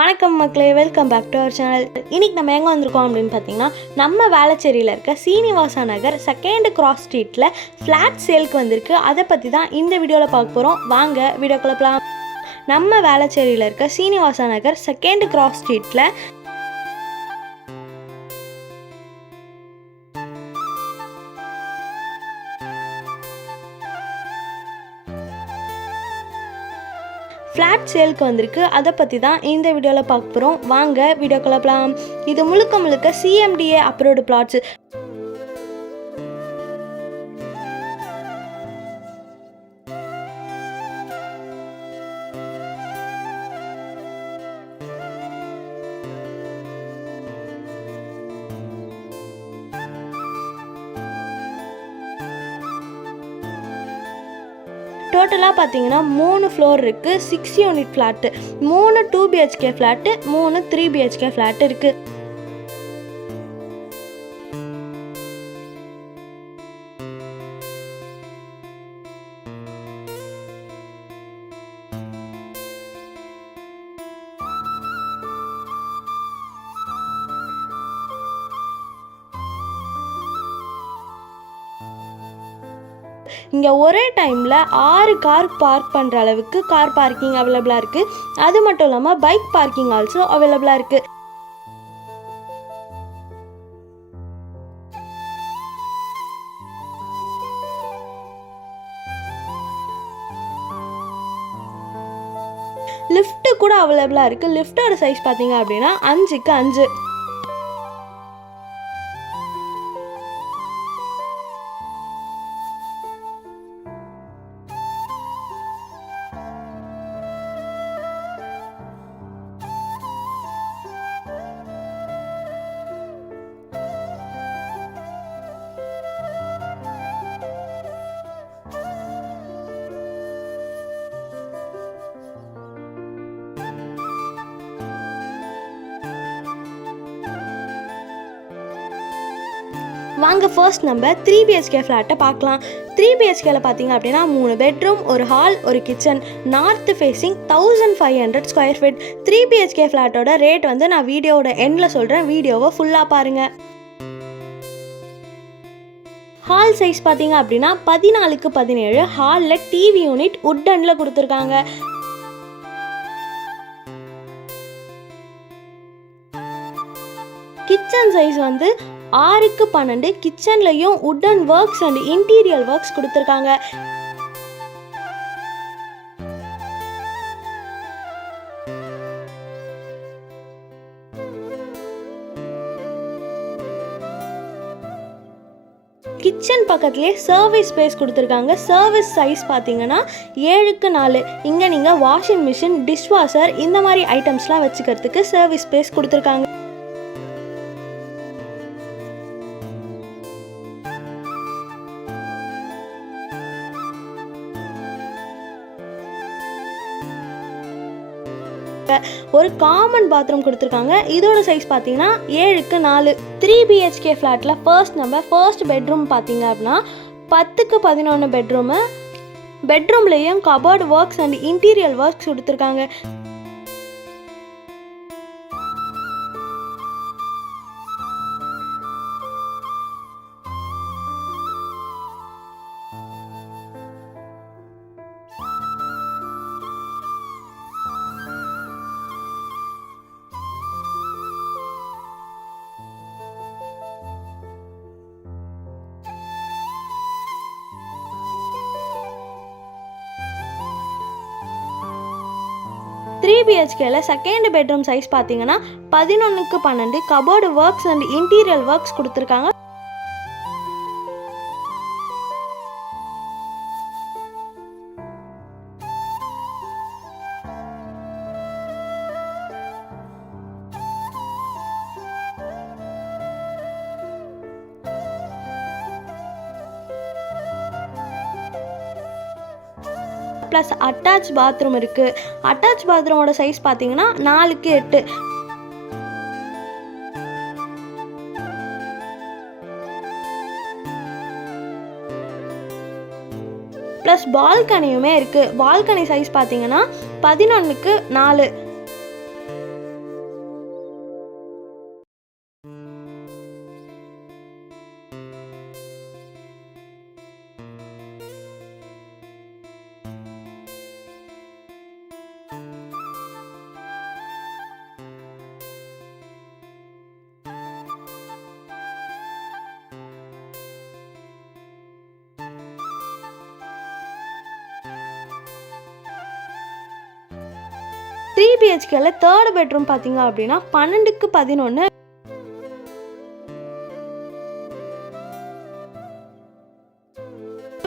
வணக்கம் மக்களே, welcome back to our channel. இன்றைக்கி நம்ம எங்கே வந்திருக்கோம் அப்படின்னு பார்த்தீங்கன்னா, நம்ம வேளச்சேரியில் இருக்க சீனிவாசா நகர் செகண்ட் கிராஸ் ஸ்ட்ரீட்டில் ஃப்ளாட் சேலுக்கு வந்திருக்கு. அதை பற்றி தான் இந்த வீடியோவில் பார்க்க போகிறோம். வாங்க வீடியோக்குள்ள போகலாம். நம்ம வேளச்சேரியில் இருக்க சீனிவாசா நகர் செகண்ட் கிராஸ் ஸ்ட்ரீட்டில் ஃப்ளாட் சேலுக்கு வந்திருக்கு. அதை பற்றி தான் இந்த வீடியோவில் பார்க்க போகிறோம். வாங்க வீடியோக்குள்ள போகலாம். இது முழுக்க சிஎம்டிஏ அப்ரூவ்டு பிளாட்ஸு. டோட்டலாக பார்த்தீங்கன்னா 3 ஃப்ளோர் இருக்குது. 6 unit flat, 3 2 BHK flat, 3 3 BHK flat இருக்குது. இங்கே ஒரே டைமில் 6 கார் பார்க் பண்ணுற அளவுக்கு கார் பார்க்கிங் அவைலபிளாக இருக்குது. அது மட்டும் இல்லாமல் பைக் பார்க்கிங் ஆல்சோ அவைலபிளாக இருக்குது. லிஃப்ட்டு கூட அவைலபிளாக இருக்குது. லிஃப்ட்டோட சைஸ் பார்த்தீங்க அப்படின்னா 5க்கு 5. வாங்க ஃபர்ஸ்ட் நம்ம 3 பிஹெச்கே ஃப்ளாட்டை பார்க்கலாம். 3 பிஹெச்கேல பார்த்தீங்க அப்படின்னா 3 பெட்ரூம், ஒரு ஹால், ஒரு kitchen, north facing, 1500 square feet. 3 BHK ஃப்ளாட்டோட ரேட் வந்து நான் வீடியோவோட எண்டில் சொல்கிறேன். வீடியோவை ஃபுல்லாக பாருங்கள். ஹால் சைஸ் பார்த்தீங்க அப்படின்னா 14க்கு 17. ஹாலில் டிவி யூனிட் உட்டனில் கொடுத்துருக்காங்க. கிச்சன் சைஸ் வந்து 6க்கு 12. கிச்சன்லையும் wooden works and interior works கொடுத்துருக்காங்க. கிச்சன் பக்கத்துலேயே சர்வீஸ் ஸ்பேஸ் கொடுத்துருக்காங்க. சர்வீஸ் சைஸ் பார்த்தீங்கன்னா 7க்கு 4. இங்கே நீங்கள் வாஷிங் மிஷின், டிஷ்வாஷர் இந்த மாதிரி ஐட்டம்ஸ்லாம் வச்சுக்கிறதுக்கு சர்வீஸ் ஸ்பேஸ் கொடுத்துருக்காங்க. ஒரு காமன் பாத்ரூம் கொடுத்துருக்காங்க. இதோட சைஸ் பார்த்தீங்கன்னா 7க்கு 4. 3 பிஹெச்கே ஃப்ளாட்டில் ஃபர்ஸ்ட் பெட்ரூம் பார்த்தீங்க அப்படின்னா 10க்கு 11 பெட்ரூமு. பெட்ரூம்லேயும் cupboard works and interior works கொடுத்துருக்காங்க. த்ரீ பிஹெச்கேல செகண்ட் பெட்ரூம் சைஸ் பார்த்தீங்கன்னா 11க்கு 12. Cupboard works and interior works கொடுத்துருக்காங்க. ப்ளஸ் அட்டாச் பாத்ரூம் இருக்குது. அட்டாச் பாத்ரூமோட சைஸ் பார்த்தீங்கன்னா 4க்கு 8. ப்ளஸ் பால்கனியுமே இருக்குது. பால்கனி சைஸ் பார்த்தீங்கன்னா 11க்கு 4. 3 பிஹெச்கேல தேர்ட் பெட்ரூம் பார்த்தீங்க அப்படின்னா 12க்கு 11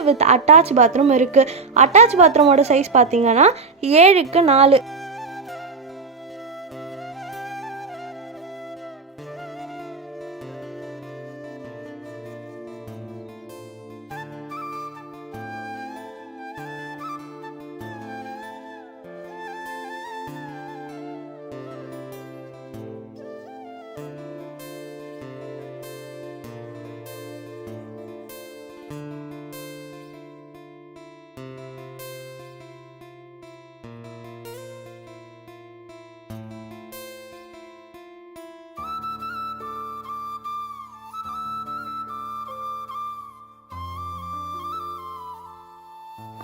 வித் அட்டாச் பாத்ரூம் இருக்குது. அட்டாச் பாத்ரூமோட சைஸ் பார்த்தீங்கன்னா 7க்கு 4.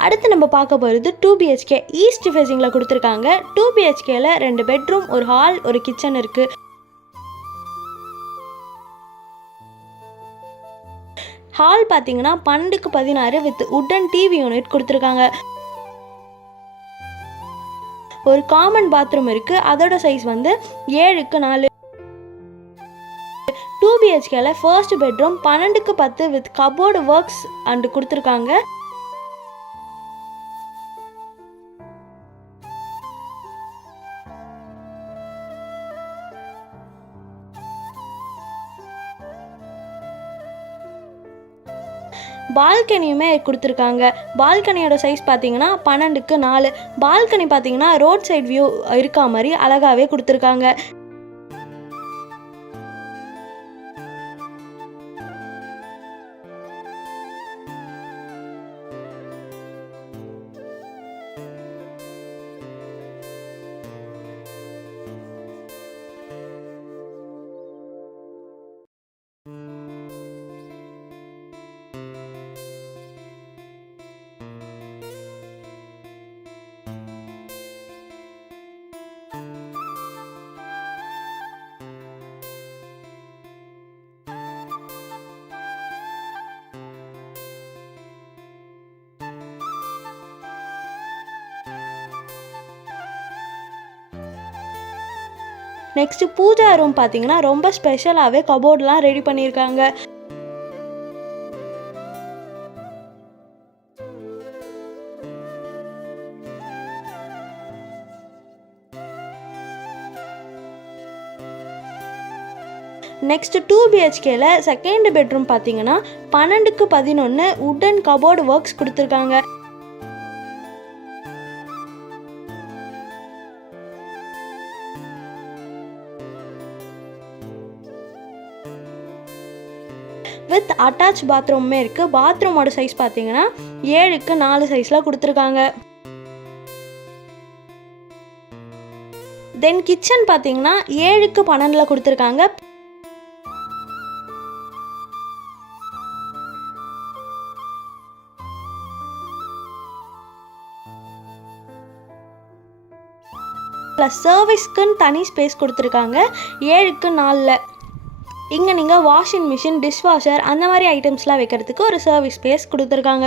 அடுத்து நம்ம பார்க்க போகிறது 2 பிஹெச்கே ஈஸ்ட் ஃபேஸிங்கில் கொடுத்துருக்காங்க. 2 பிஹெச்கேல 2 பெட்ரூம், ஒரு ஹால், ஒரு கிச்சன் இருக்குது. ஹால் பார்த்தீங்கன்னா 12க்கு 16 வித் உட்டன் டிவி யூனிட் கொடுத்துருக்காங்க. ஒரு காமன் பாத்ரூம் இருக்குது, அதோட சைஸ் வந்து 7க்கு 4. 2 பிஹெச்கேல ஃபர்ஸ்ட் பெட்ரூம் 12க்கு 10 வித் கபோர்டு ஒர்க்ஸ் அண்டு கொடுத்துருக்காங்க. பால்கனியுமே கொடுத்துருக்காங்க. பால்கனியோட சைஸ் பார்த்தீங்கன்னா 12க்கு 4. பால்கனி பார்த்தீங்கன்னா ரோட் சைட் வியூ இருக்கா மாதிரி அழகாகவே கொடுத்துருக்காங்க. நெக்ஸ்ட் பூஜா ரூம் பார்த்தீங்கன்னா ரொம்ப ஸ்பெஷலாகவே கபோர்ட்லாம் ரெடி பண்ணியிருக்காங்க. நெக்ஸ்ட் 2 பிஹெச்கேல செகண்ட் பெட்ரூம் பார்த்தீங்கன்னா 12க்கு 11 உட்டன் கபோர்டு ஒர்க்ஸ் கொடுத்துருக்காங்க. வித் அட்டாச் பாத்ரூமே இருக்குது. பாத்ரூமோட சைஸ் பார்த்தீங்கன்னா 7க்கு 4 சைஸில் கொடுத்துருக்காங்க. தென் கிச்சன் பார்த்தீங்கன்னா 7க்கு 12 கொடுத்துருக்காங்க. ப்ளஸ் சர்வீஸ்க்குன்னு தனி ஸ்பேஸ் கொடுத்துருக்காங்க 7க்கு 4. இங்கே நீங்கள் வாஷிங் மிஷின், டிஷ்வாஷர் அந்த மாதிரி ஐட்டம்ஸ்லாம் வைக்கிறதுக்கு ஒரு சர்வீஸ் ஸ்பேஸ் கொடுத்துருக்காங்க.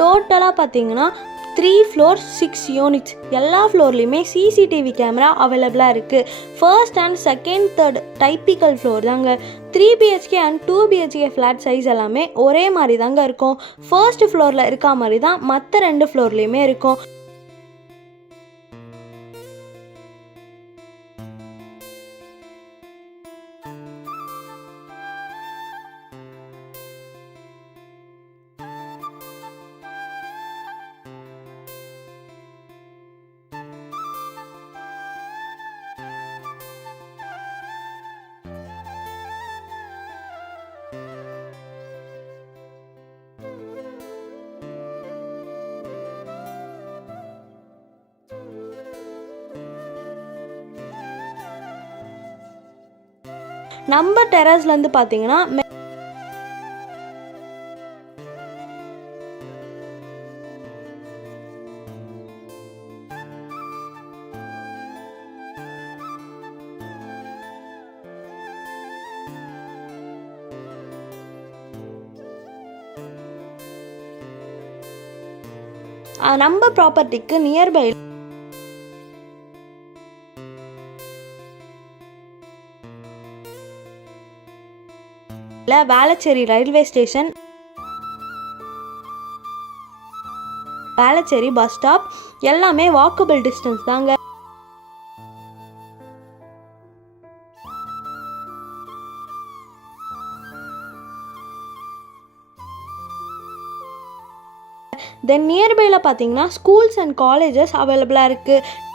டோட்டலாக பார்த்தீங்கன்னா 3 floors 6 யூனிட்ஸ். எல்லா ஃப்ளோர்லேயுமே சிசிடிவி கேமரா அவைலபிளாக இருக்குது. First and second third typical floor தாங்க. 3 BHK and 2 BHK flat size எல்லாமே ஒரே மாதிரி தாங்க இருக்கும். ஃபர்ஸ்ட் ஃப்ளோரில் இருக்கா மாதிரி தான் மற்ற 2 ஃப்ளோர்லேயுமே இருக்கும். நம்ம டெரஸ்லேருந்து பார்த்தீங்கன்னா நம்ம ப்ராப்பர்ட்டிக்கு nearby Velachery railway station, Velachery bus stop எல்லாமே வாக்கபிள் டிஸ்டன்ஸ் தாங்க. தென் நியர்பையில் பார்த்தீங்கன்னா ஸ்கூல்ஸ் அண்ட் காலேஜஸ் அவைலபிளாக இருக்குது.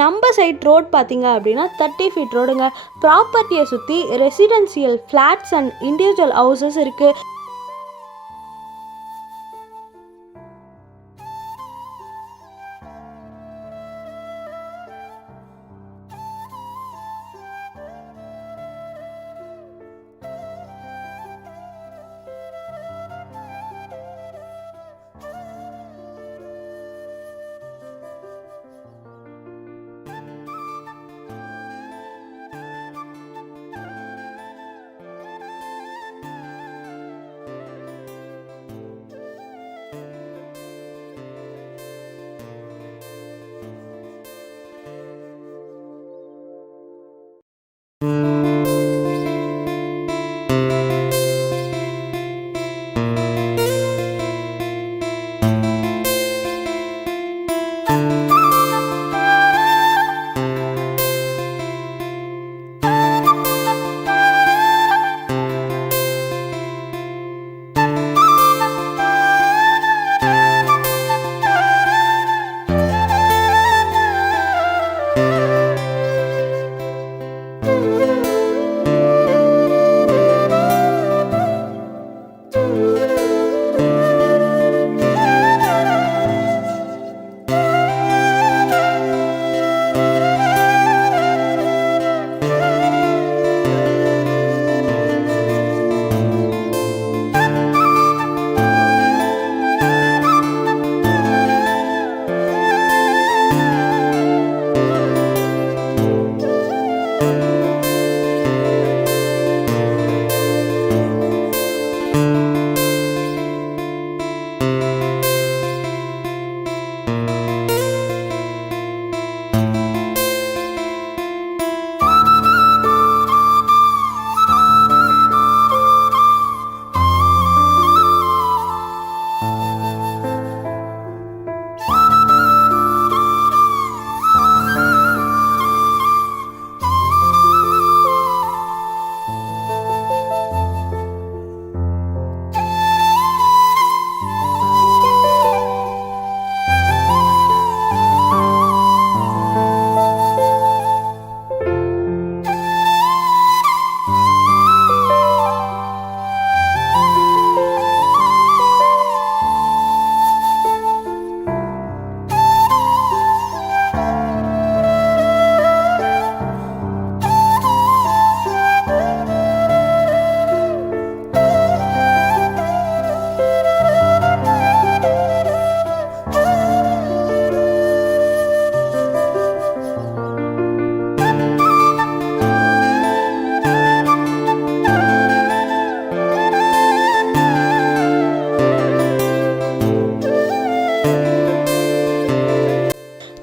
நம்ம சைட் ரோட் பார்த்தீங்க அப்படின்னா 30 ஃபீட் ரோடுங்க. ப்ராப்பர்ட்டியை சுற்றி residential flats and individual houses இருக்குது.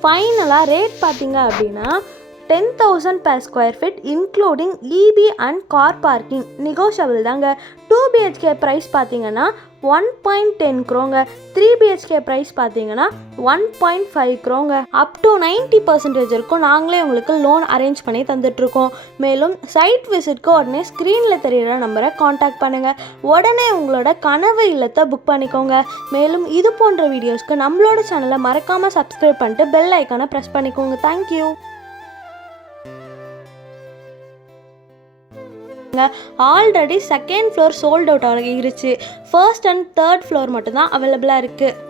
ஃபைனலாக ரேட் பார்த்தீங்க அப்படின்னா 10,000 per square feet including EB and car parking negotiable தாங்க. 2 BHK ப்ரைஸ் பார்த்தீங்கன்னா 1.10 crore, 3 BHK ப்ரைஸ் பார்த்தீங்கன்னா 1.5 crore. அப் டு 90% இருக்கும் நாங்களே உங்களுக்கு லோன் அரேஞ்ச் பண்ணி தந்துட்டுருக்கோம். மேலும் சைட் விசிட்க்கு உடனே ஸ்க்ரீனில் தெரிகிற நம்பரை காண்டாக்ட் பண்ணுங்கள். உடனே உங்களோட கனவு இல்லத்தை புக் பண்ணிக்கோங்க. மேலும் இது போன்ற வீடியோஸ்க்கு நம்மளோட சேனலை மறக்காமல் சப்ஸ்கிரைப் பண்ணிட்டு பெல் ஐக்கானை ப்ரெஸ் பண்ணிக்கோங்க. Thank you. Already second floor sold out ஆகிருச்சு. ஃபர்ஸ்ட் அண்ட் தேர்ட் ஃப்ளோர் மட்டும்தான் அவைலபிளாக இருக்குது.